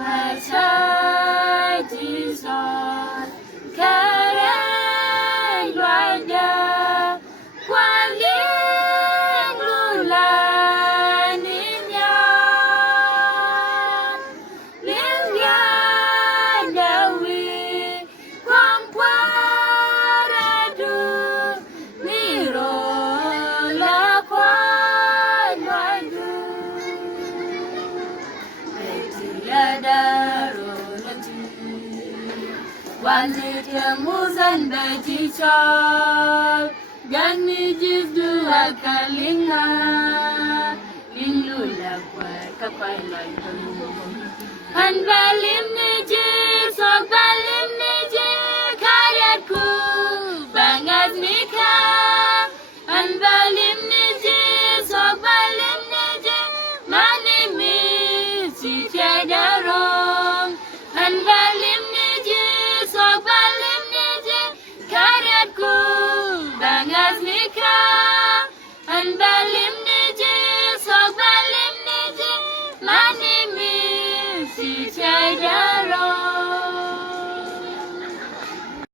What I desire, carry Lord, Wanzitemuzan bejichol Gani jizdu akalinga Linlula kwa kakwai loitu Hanbali